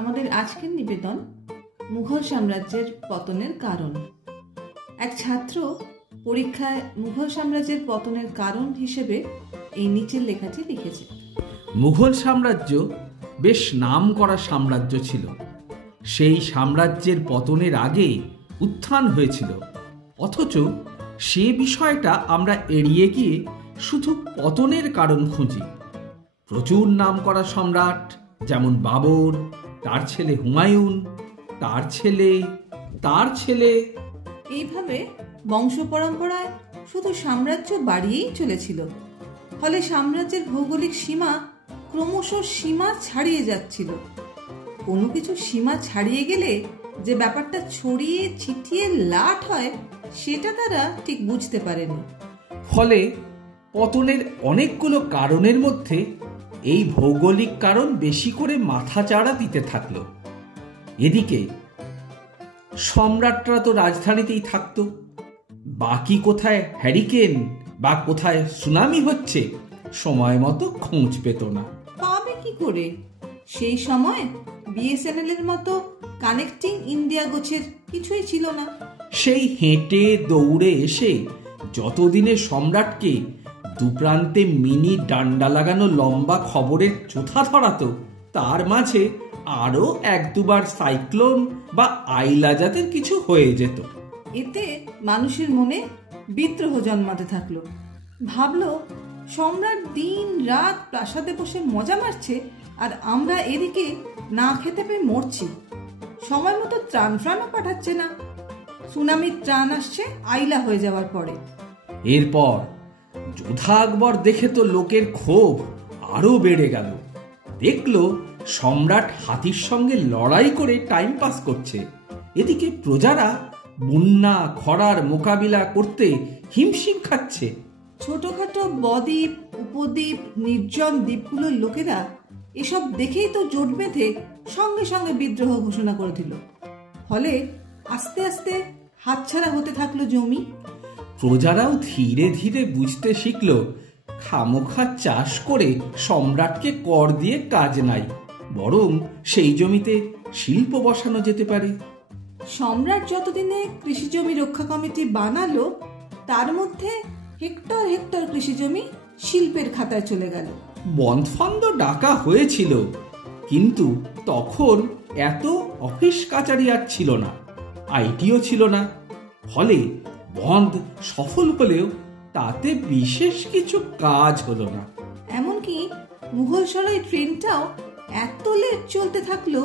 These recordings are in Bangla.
আমাদের আজকের নিবেদন মুঘল সাম্রাজ্যের পতনের কারণ। এক ছাত্র পরীক্ষায় মুঘল সাম্রাজ্যের পতনের কারণ হিসেবে এই নিচের লেখাটি লিখেছে। মুঘল সাম্রাজ্য বেশ নাম করা সাম্রাজ্য ছিল। সেই সাম্রাজ্যের পতনের আগে উত্থান হয়েছিল, অথচ সে বিষয়টা আমরা এড়িয়ে গিয়ে শুধু পতনের কারণ খুঁজি। প্রচুর নাম করা সম্রাট যেমন বাবর, তার ছেলে হুমায়ুন, তার ছেলে এইভাবে বংশ পরম্পরায় শুধু সাম্রাজ্য বাড়িয়েই চলেছিল। ফলে সাম্রাজ্যের ভৌগোলিক সীমা ক্রমশ সীমা ছাড়িয়ে যাচ্ছিল। কোনো কিছু সীমা ছাড়িয়ে গেলে যে ব্যাপারটা ছড়িয়ে ছিটিয়ে লাট হয়, সেটা তারা ঠিক বুঝতে পারেনি। ফলে পতনের অনেকগুলো কারণের মধ্যে এই ভৌগোলিক কারণ বেশি করে মাথাচাড়া দিতে থাকলো। এদিকে সম্রাটরা তো রাজধানীতেই থাকতো, বাকি কোথায় হ্যারিকেন বা কোথায় সুনামি হচ্ছে সময় মতো খোঁজ পেত না। পাবে কি করে? সেই সময় বিএসএনএল এর মতো কানেক্টিং ইন্ডিয়া গোছের কিছুই ছিল না। সেই হেঁটে দৌড়ে এসে যতদিনে সম্রাটকে দুপ্রান্তে মিনি ডান্ডা লাগানো লম্বা খবরের চোথা ধরাতো, তার মাঝে আরো এক দুবার সাইক্লোন বা আইলা জাতের কিছু হয়ে যেত। এতে মানুষের মনে বিদ্রোহ জন্মাতে থাকলো। ভাবলো সম্রাট দিন রাত প্রাসাদে বসে মজা মারছে, আর আমরা এদিকে না খেতে পেয়ে মরছি। সময় মতো ত্রাণ পাঠাচ্ছে না। সুনামির ত্রাণ আসছে আইলা হয়ে যাওয়ার পরে। এরপর যোধা আকবর দেখে তো লোকের ক্ষোভ আরো বেড়ে গেল। দেখলো সম্রাট হাতির সঙ্গে লড়াই করে টাইম পাস করছে, এদিকে প্রজারা বন্যা খরার মোকাবিলা করতে হিমশিম খাচ্ছে। ছোটখাটো বদ্বীপ, উপদ্বীপ, নির্জন দ্বীপগুলোর লোকেরা এসব দেখেই তো জোট বেঁধে সঙ্গে সঙ্গে বিদ্রোহ ঘোষণা করে দিল। ফলে আস্তে আস্তে হাতছাড়া হতে থাকলো জমি। প্রজারাও ধীরে ধীরে বুঝতে শিখল, খামোখা চাষ করে সম্রাটকে কর দিয়ে কাজ নাই, বরং সেই জমিতে শিল্প বসানো যেতে পারে। সম্রাট যতদিনে কৃষি জমি রক্ষা কমিটি বানালো, তার মধ্যে হেক্টর হেক্টর কৃষি জমি শিল্পের খাতায় চলে গেল। বন্ধফন্দ ডাকা হয়েছিল, কিন্তু তখন এত অফিস কাচারি আর ছিল না, আইটিও ছিল না। ফলে বন্ধ সফল হলেও তাতে বিশেষ কিছু কাজ হলো না। এমনকি মুঘল সরাই ট্রেনটাও এত লেট চলতে থাকলো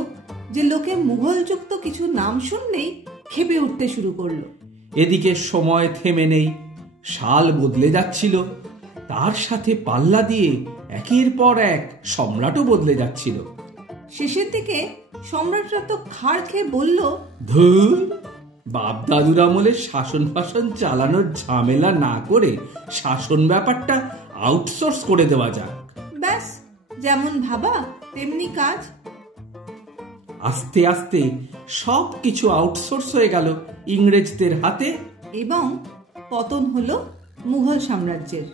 যে লোকে মুঘল যুক্ত কিছু নাম শুনলেই খেপে উঠতে শুরু করলো। এদিকে সময় থেমে নেই, সাল বদলে যাচ্ছিল, তার সাথে পাল্লা দিয়ে একের পর এক সম্রাটও বদলে যাচ্ছিল। শেষের দিকে সম্রাটরা তো খাড় খেয়ে বলল, ধুর, বাপ দাদুর আমলে শাসন ফাসন চালানোর ঝামেলা না করে শাসন ব্যাপারটা আউটসোর্স করে দেওয়া যাক। ব্যাস, যেমন ভাবা তেমনি কাজ। আস্তে আস্তে সব কিছু আউটসোর্স হয়ে গেল ইংরেজদের হাতে, এবং পতন হলো মুঘল সাম্রাজ্যের।